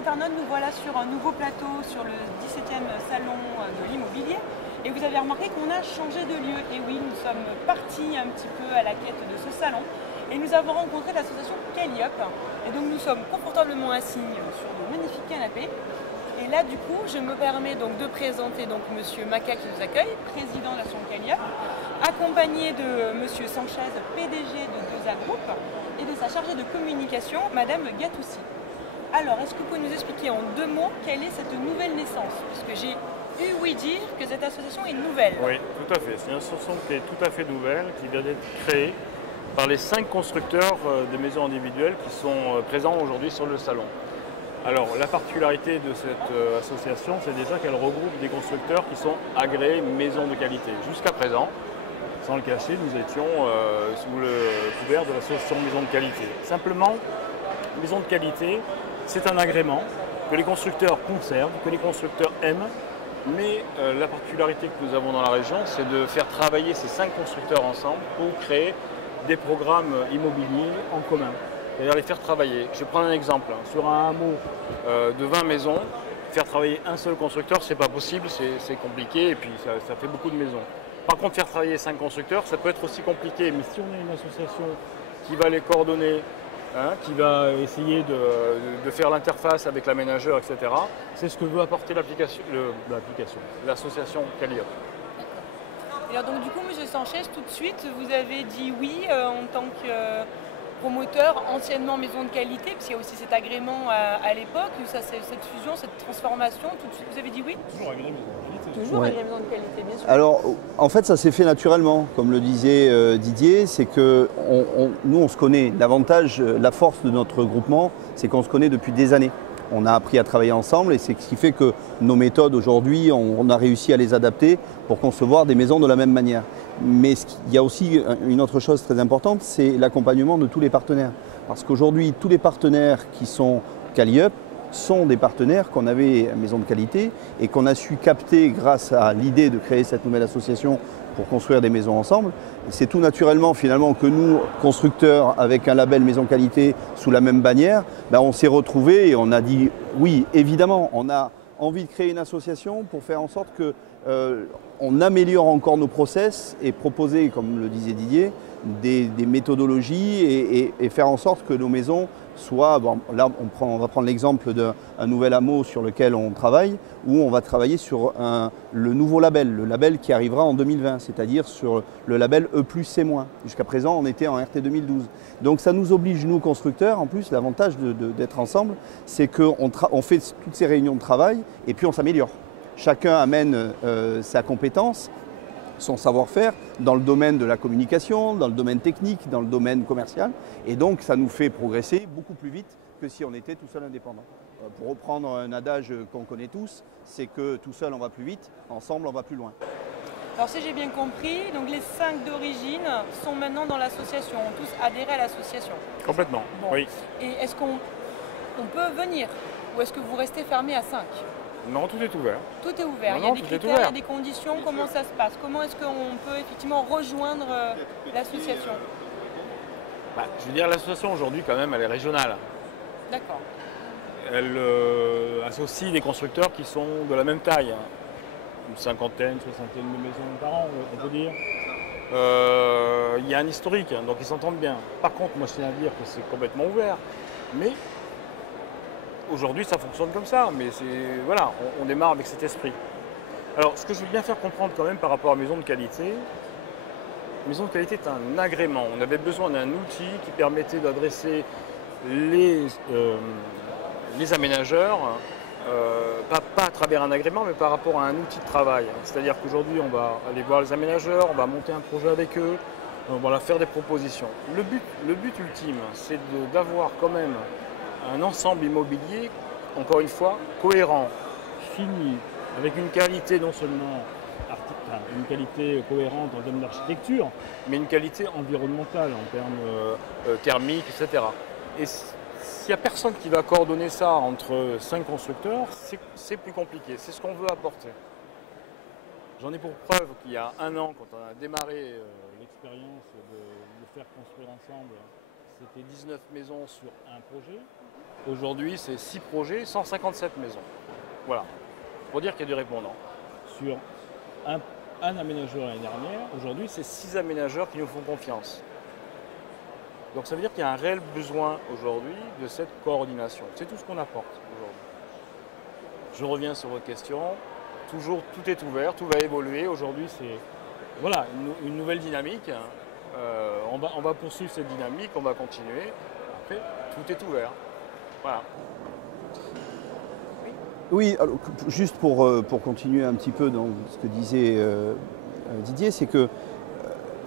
internautes, nous voilà sur un nouveau plateau sur le 17e salon de l'immobilier. Et vous avez remarqué qu'on a changé de lieu. Et oui, nous sommes partis un petit peu à la quête de ce salon. Et nous avons rencontré l'association Calliope. Et donc nous sommes confortablement assis sur de magnifiques canapés. Et là, du coup, je me permets donc de présenter donc Monsieur Maca qui nous accueille, président de l'association Calliope, accompagné de Monsieur Sanchez, PDG de 2A Group, et de sa chargée de communication, Madame Gatoussi. Alors, est-ce que vous pouvez nous expliquer en 2 mots quelle est cette nouvelle naissance? Puisque j'ai eu ouï dire que cette association est nouvelle. Oui, tout à fait. C'est une association qui est tout à fait nouvelle, qui vient d'être créée par les 5 constructeurs de maisons individuelles qui sont présents aujourd'hui sur le salon. Alors, la particularité de cette association, c'est déjà qu'elle regroupe des constructeurs qui sont agréés maisons de qualité. Jusqu'à présent, sans le cacher, nous étions sous le couvert de l'association Maison de Qualité. Simplement, maison de qualité, c'est un agrément que les constructeurs conservent, que les constructeurs aiment, mais la particularité que nous avons dans la région, c'est de faire travailler ces 5 constructeurs ensemble pour créer des programmes immobiliers en commun, c'est-à-dire les faire travailler. Je vais prendre un exemple. Sur un hameau de 20 maisons, faire travailler un seul constructeur, c'est pas possible, c'est compliqué et puis ça fait beaucoup de maisons. Par contre, faire travailler 5 constructeurs, ça peut être aussi compliqué, mais si on a une association qui va les coordonner, qui va essayer de faire l'interface avec l'aménageur, etc. C'est ce que veut apporter l'association Calliope. Et alors donc du coup, Monsieur Sanchez, tout de suite, vous avez dit oui en tant que promoteur, anciennement maison de qualité, puisqu'il y a aussi cet agrément à l'époque, cette fusion, cette transformation, tout de suite vous avez dit oui? Toujours agréé maison de qualité. Toujours agréé maison de qualité, bien sûr. Alors, en fait, ça s'est fait naturellement, comme le disait Didier, c'est que nous, on se connaît. L'avantage, la force de notre groupement, c'est qu'on se connaît depuis des années. On a appris à travailler ensemble et c'est ce qui fait que nos méthodes aujourd'hui, on a réussi à les adapter pour concevoir des maisons de la même manière. Mais il y a aussi une autre chose très importante, c'est l'accompagnement de tous les partenaires. Parce qu'aujourd'hui, tous les partenaires qui sont Calliope sont des partenaires qu'on avait à Maison de Qualité et qu'on a su capter grâce à l'idée de créer cette nouvelle association pour construire des maisons ensemble. C'est tout naturellement finalement que nous, constructeurs avec un label Maison Qualité sous la même bannière, on s'est retrouvés et on a dit oui, évidemment, on a envie de créer une association pour faire en sorte que on améliore encore nos process et proposer, comme le disait Didier, des méthodologies et faire en sorte que nos maisons soient, là on va prendre l'exemple d'un nouvel hameau sur lequel on travaille, où on va travailler sur le nouveau label, le label qui arrivera en 2020, c'est-à-dire sur le label E+C-. Jusqu'à présent on était en RT 2012. Donc ça nous oblige, nous constructeurs, en plus l'avantage d'être ensemble, c'est qu'on fait toutes ces réunions de travail et puis on s'améliore. Chacun amène sa compétence, son savoir-faire dans le domaine de la communication, dans le domaine technique, dans le domaine commercial. Et donc, ça nous fait progresser beaucoup plus vite que si on était tout seul indépendant. Pour reprendre un adage qu'on connaît tous, c'est que tout seul on va plus vite, ensemble on va plus loin. Alors si j'ai bien compris, donc les 5 d'origine sont maintenant dans l'association, ont tous adhéré à l'association. Complètement, Bon. oui. Et est-ce qu'on peut venir ou est-ce que vous restez fermé à 5? Non, tout est ouvert. Tout est ouvert, il y a des critères, il y a des conditions, comment ça se passe? Comment est-ce qu'on peut effectivement rejoindre l'association? Je veux dire, l'association aujourd'hui quand même, elle est régionale. D'accord. Elle associe des constructeurs qui sont de la même taille. Une 50aine, 60aine de maisons par an, on peut dire. Il y a un historique, donc ils s'entendent bien. Par contre, moi je tiens à dire que c'est complètement ouvert. Mais aujourd'hui, ça fonctionne comme ça, mais voilà, on démarre avec cet esprit. Alors, ce que je veux bien faire comprendre quand même par rapport à Maison de Qualité, Maison de Qualité est un agrément. On avait besoin d'un outil qui permettait d'adresser les aménageurs, pas à travers un agrément, mais par rapport à un outil de travail. C'est-à-dire qu'aujourd'hui, on va aller voir les aménageurs, on va monter un projet avec eux, on va leur faire des propositions. Le but ultime, c'est d'avoir quand même un ensemble immobilier, encore une fois, cohérent, fini, avec une qualité non seulement une qualité cohérente en termes d'architecture, mais une qualité environnementale en termes thermiques, etc. Et s'il n'y a personne qui va coordonner ça entre 5 constructeurs, c'est plus compliqué. C'est ce qu'on veut apporter. J'en ai pour preuve qu'il y a 1 an, quand on a démarré l'expérience de faire construire ensemble, c'était 19 maisons sur un projet. Aujourd'hui, c'est 6 projets, 157 maisons. Voilà, pour dire qu'il y a du répondant. Sur un aménageur l'année dernière, aujourd'hui, c'est 6 aménageurs qui nous font confiance. Donc ça veut dire qu'il y a un réel besoin aujourd'hui de cette coordination. C'est tout ce qu'on apporte aujourd'hui. Je reviens sur votre question. Toujours, tout est ouvert, tout va évoluer. Aujourd'hui, c'est voilà, une nouvelle dynamique. On va poursuivre cette dynamique, on va continuer. Après, tout est ouvert. Voilà. Oui, alors, juste pour continuer un petit peu dans ce que disait Didier, c'est que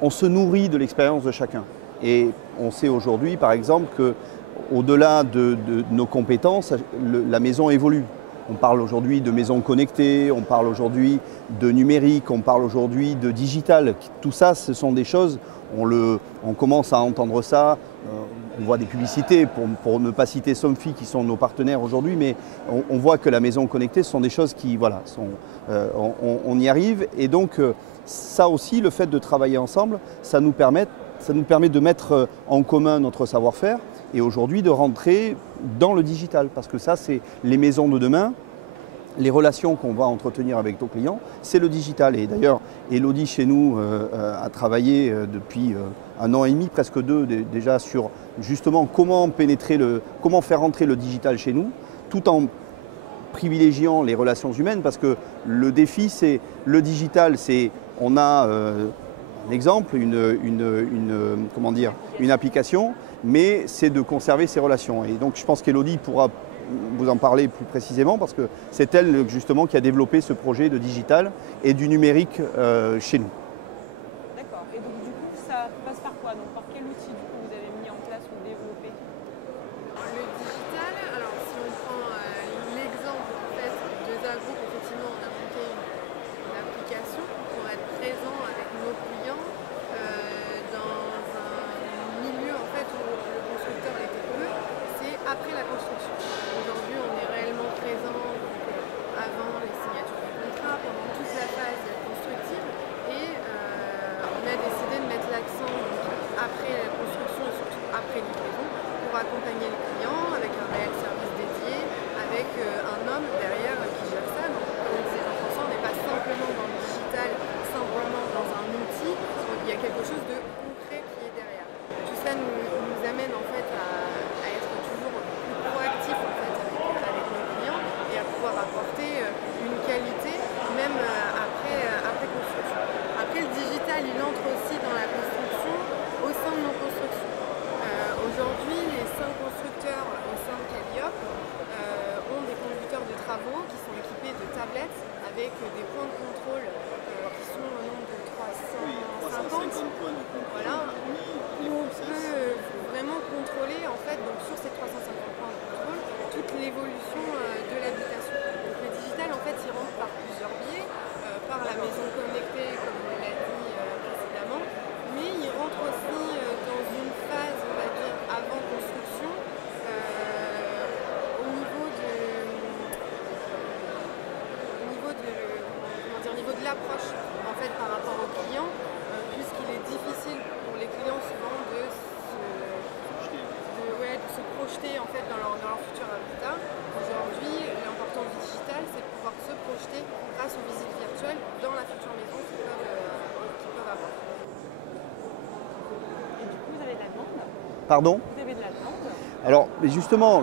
on se nourrit de l'expérience de chacun. Et on sait aujourd'hui, par exemple, qu'au-delà de nos compétences, la maison évolue. On parle aujourd'hui de maisons connectées, on parle aujourd'hui de numérique, on parle aujourd'hui de digital. Tout ça, ce sont des choses, on commence à entendre ça, on voit des publicités, pour ne pas citer Somfy qui sont nos partenaires aujourd'hui, mais on voit que la maison connectée, ce sont des choses qui, voilà, on y arrive. Et donc, ça aussi, le fait de travailler ensemble, ça nous permet de mettre en commun notre savoir-faire et aujourd'hui de rentrer dans le digital. Parce que ça, c'est les maisons de demain, les relations qu'on va entretenir avec nos clients, c'est le digital. Et d'ailleurs, Elodie chez nous a travaillé depuis 1 an et demi, presque 2 déjà, sur justement comment faire rentrer le digital chez nous, tout en privilégiant les relations humaines, parce que le défi, c'est le digital, on a un exemple, une application, mais c'est de conserver ces relations. Et donc je pense qu'Elodie pourra vous en parler plus précisément parce que c'est elle justement qui a développé ce projet de digital et du numérique chez nous. D'accord. Et donc du coup, ça passe par quoi? Donc par quel outil du coup vous avez mis en place ou développé? Le digital, alors si on prend l'exemple en fait de Zagroup, effectivement on a monté une application pour être présent avec nos clients dans un milieu en fait où le constructeur était peu, c'est après la construction. Aujourd'hui on est réellement présent avant les signatures de contrat, pendant toute la phase constructive et on a décidé de mettre l'accent après la construction et surtout après livraison pour accompagner le client avec un réel service dédié, avec un homme derrière qui gère ça. Donc comme disait Jean-François, on n'est pas simplement dans le digital, simplement dans un outil, il y a quelque chose de concret qui est derrière. Tout ça nous amène en fait à être toujours plus proactif en fait avec nos clients et à pouvoir apporter une qualité même après construction. Après le digital il entre aussi dans la construction au sein de nos constructions. Aujourd'hui les 5 constructeurs au sein de Calliope ont des conducteurs de travaux qui sont équipés de tablettes avec des points de contrôle qui sont au nombre de 350. Voilà, où on peut vraiment contrôler en fait donc sur ces 350 points de contrôle toute l'évolution de l'habitation. Donc le digital en fait il rentre par plusieurs biais, par la maison connectée comme on l'a dit précédemment, mais il rentre aussi dans une phase on va dire avant construction au niveau de l'approche en fait par rapport aux clients, puisqu'il est difficile pour les clients souvent de se projeter en fait dans leur futur habitat. Aujourd'hui, l'important du digital, c'est de pouvoir se projeter grâce aux visites virtuelles dans la future maison qu'ils peuvent avoir. Et du coup, vous avez de la demande? Pardon? Vous avez de la demande? Alors, mais justement,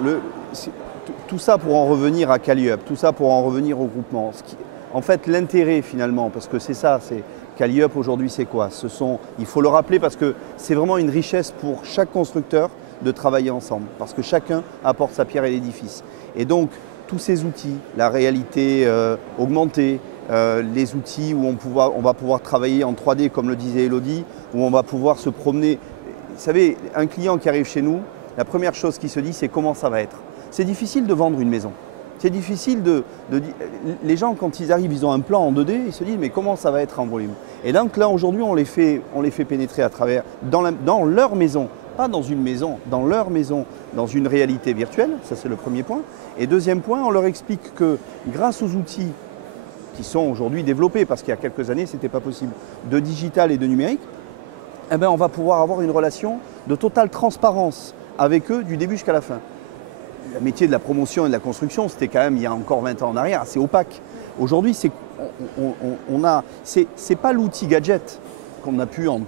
tout ça pour en revenir à Calliope, tout ça pour en revenir au groupement. En fait, l'intérêt finalement, parce que c'est ça, c'est Calliope aujourd'hui, c'est quoi? Il faut le rappeler parce que c'est vraiment une richesse pour chaque constructeur de travailler ensemble, parce que chacun apporte sa pierre à l'édifice. Et donc, tous ces outils, la réalité augmentée, les outils où on va pouvoir travailler en 3D, comme le disait Elodie, où on va pouvoir se promener. Vous savez, un client qui arrive chez nous, la première chose qu'il se dit, c'est comment ça va être. C'est difficile de vendre une maison. C'est difficile les gens, quand ils arrivent, ils ont un plan en 2D, ils se disent mais comment ça va être en volume? Et donc là, aujourd'hui, on les fait pénétrer à travers, dans leur maison, pas dans une maison, dans leur maison, dans une réalité virtuelle, ça c'est le premier point. Et deuxième point, on leur explique que grâce aux outils qui sont aujourd'hui développés, parce qu'il y a quelques années, ce n'était pas possible, de digital et de numérique, eh bien, on va pouvoir avoir une relation de totale transparence avec eux du début jusqu'à la fin. le métier de la promotion et de la construction, c'était quand même, il y a encore 20 ans en arrière, assez opaque. Aujourd'hui, c'est pas l'outil gadget qu'on a pu en...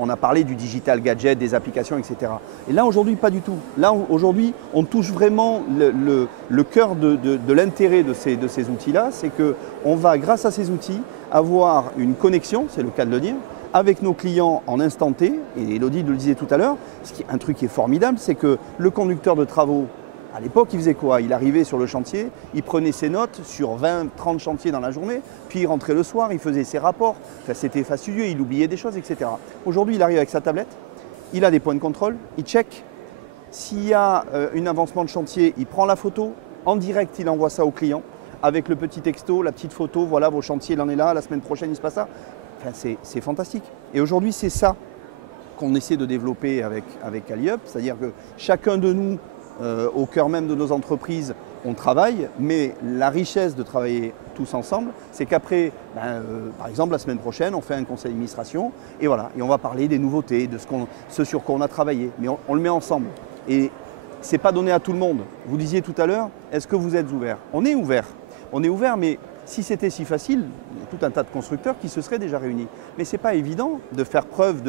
On a parlé du digital gadget, des applications, etc. Et là, aujourd'hui, pas du tout. Là, aujourd'hui, on touche vraiment le cœur de l'intérêt de ces outils-là. C'est qu'on va, grâce à ces outils, avoir une connexion, c'est le cas de le dire, avec nos clients en instant T. Et Elodie le disait tout à l'heure, un truc qui est formidable, c'est que le conducteur de travaux, à l'époque, il faisait quoi? Il arrivait sur le chantier, il prenait ses notes sur 20-30 chantiers dans la journée, puis il rentrait le soir, il faisait ses rapports. Enfin, c'était fastidieux, il oubliait des choses, etc. Aujourd'hui, il arrive avec sa tablette, il a des points de contrôle, il check. S'il y a un avancement de chantier, il prend la photo, en direct, il envoie ça au client, avec le petit texto, la petite photo, voilà, vos chantiers, il en est là, la semaine prochaine, il se passe ça. Enfin, c'est fantastique. Et aujourd'hui, c'est ça qu'on essaie de développer avec Calliope, c'est-à-dire que chacun de nous, au cœur même de nos entreprises, on travaille, mais la richesse de travailler tous ensemble, c'est qu'après, par exemple, la semaine prochaine, on fait un conseil d'administration et voilà, et on va parler des nouveautés, de ce sur quoi on a travaillé, mais on le met ensemble. Et ce n'est pas donné à tout le monde. Vous disiez tout à l'heure, est-ce que vous êtes ouvert? On est ouvert. On est ouvert, mais si c'était si facile, il y a tout un tas de constructeurs qui se seraient déjà réunis. Mais ce n'est pas évident de faire preuve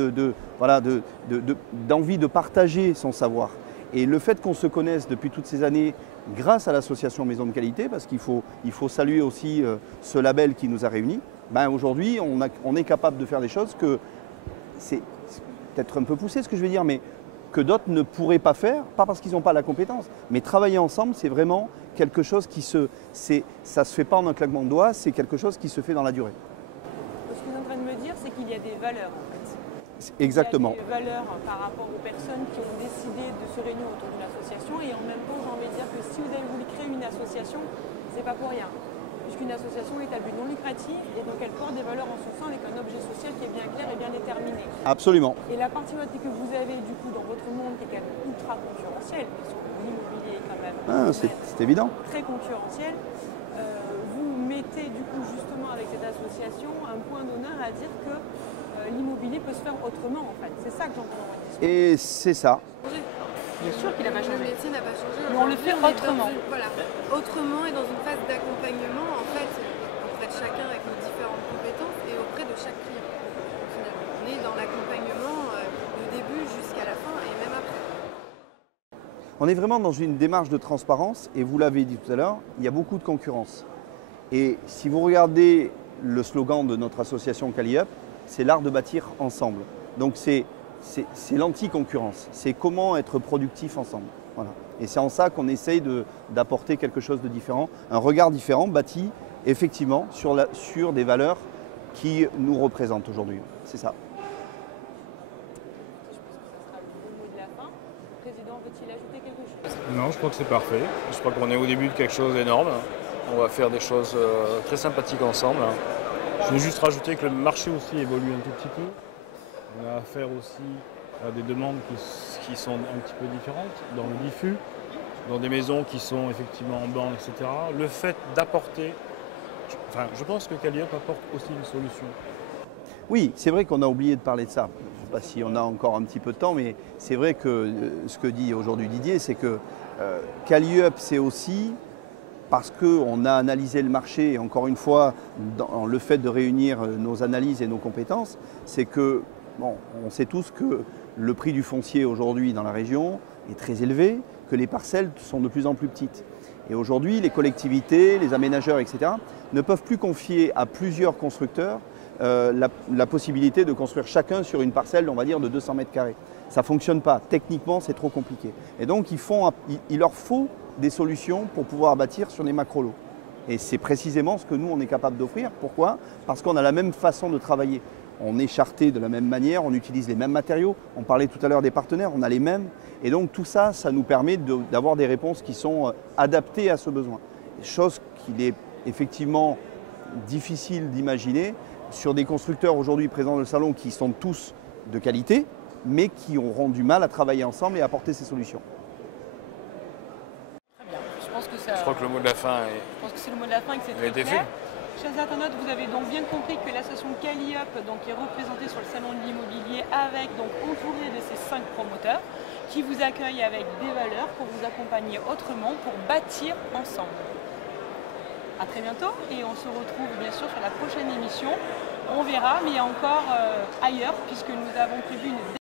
d'envie de partager son savoir. Et le fait qu'on se connaisse depuis toutes ces années grâce à l'association Maison de Qualité, parce qu'il faut saluer aussi ce label qui nous a réunis, aujourd'hui on est capable de faire des choses que, c'est peut-être un peu poussé ce que je vais dire, mais que d'autres ne pourraient pas faire, pas parce qu'ils n'ont pas la compétence, mais travailler ensemble, c'est vraiment quelque chose ça ne se fait pas en un claquement de doigts, c'est quelque chose qui se fait dans la durée. Ce que vous êtes en train de me dire, c'est qu'il y a des valeurs en fait. Exactement. Il y a des valeurs par rapport aux personnes qui ont décidé de se réunir autour d'une association et en même temps, j'ai envie de dire que si vous avez voulu créer une association, c'est pas pour rien. Puisqu'une association est à but non lucratif et donc elle porte des valeurs en son sein avec un objet social qui est bien clair et bien déterminé. Absolument. Et la particularité que vous avez du coup dans votre monde qui est quand même ultra concurrentiel, parce que l'immobilier est quand même c'est évident. Très concurrentiel, vous mettez du coup justement avec cette association un point d'honneur à dire que l'immobilier peut se faire autrement en fait. C'est ça que j'entends dans votre discours. Et c'est ça. Bien sûr qu'il n'a pas changé. Le métier n'a pas changé. Mais on le fait autrement. Voilà, autrement et dans une phase d'accompagnement en fait auprès de chacun avec nos différentes compétences et auprès de chaque client. On est dans l'accompagnement du début jusqu'à la fin et même après. On est vraiment dans une démarche de transparence et vous l'avez dit tout à l'heure, il y a beaucoup de concurrence. Et si vous regardez le slogan de notre association Calliope, c'est l'art de bâtir ensemble. Donc c'est l'anti-concurrence, c'est comment être productif ensemble. Voilà. Et c'est en ça qu'on essaye d'apporter quelque chose de différent, un regard différent bâti effectivement sur des valeurs qui nous représentent aujourd'hui. C'est ça. Je pense que ce sera le bon mot de la fin. Le président veut-il ajouter quelque chose? Non, je crois que c'est parfait. Je crois qu'on est au début de quelque chose d'énorme. On va faire des choses très sympathiques ensemble. Je veux juste rajouter que le marché aussi évolue un tout petit peu. On a affaire aussi à des demandes qui sont un petit peu différentes dans le diffus, dans des maisons qui sont effectivement en banc, etc. Le fait d'apporter, je pense que Calliope apporte aussi une solution. Oui, c'est vrai qu'on a oublié de parler de ça. Je ne sais pas si on a encore un petit peu de temps, mais c'est vrai que ce que dit aujourd'hui Didier, c'est que Calliope, c'est aussi parce qu'on a analysé le marché, et encore une fois, dans le fait de réunir nos analyses et nos compétences, c'est que, on sait tous que le prix du foncier aujourd'hui dans la région est très élevé, que les parcelles sont de plus en plus petites. Et aujourd'hui, les collectivités, les aménageurs, etc., ne peuvent plus confier à plusieurs constructeurs la possibilité de construire chacun sur une parcelle, on va dire, de 200 mètres carrés. Ça ne fonctionne pas. Techniquement, c'est trop compliqué. Et donc, il leur faut des solutions pour pouvoir bâtir sur les macro-lots. Et c'est précisément ce que nous, on est capable d'offrir. Pourquoi? Parce qu'on a la même façon de travailler. On est charté de la même manière, on utilise les mêmes matériaux. On parlait tout à l'heure des partenaires, on a les mêmes. Et donc, tout ça, ça nous permet d'avoir des réponses qui sont adaptées à ce besoin. Chose qu'il est effectivement difficile d'imaginer sur des constructeurs aujourd'hui présents dans le salon qui sont tous de qualité, mais qui auront du mal à travailler ensemble et à apporter ces solutions. Très bien. Je pense que ça... Je crois que le mot de la fin Je pense que c'est le mot de la fin et que c'est a très été clair. fait. Chers internautes, vous avez donc bien compris que l'association Calliope est représentée sur le salon de l'immobilier avec, donc entourée de ces 5 promoteurs qui vous accueillent avec des valeurs pour vous accompagner autrement, pour bâtir ensemble. A très bientôt et on se retrouve bien sûr sur la prochaine émission. On verra, mais il y a encore ailleurs puisque nous avons prévu une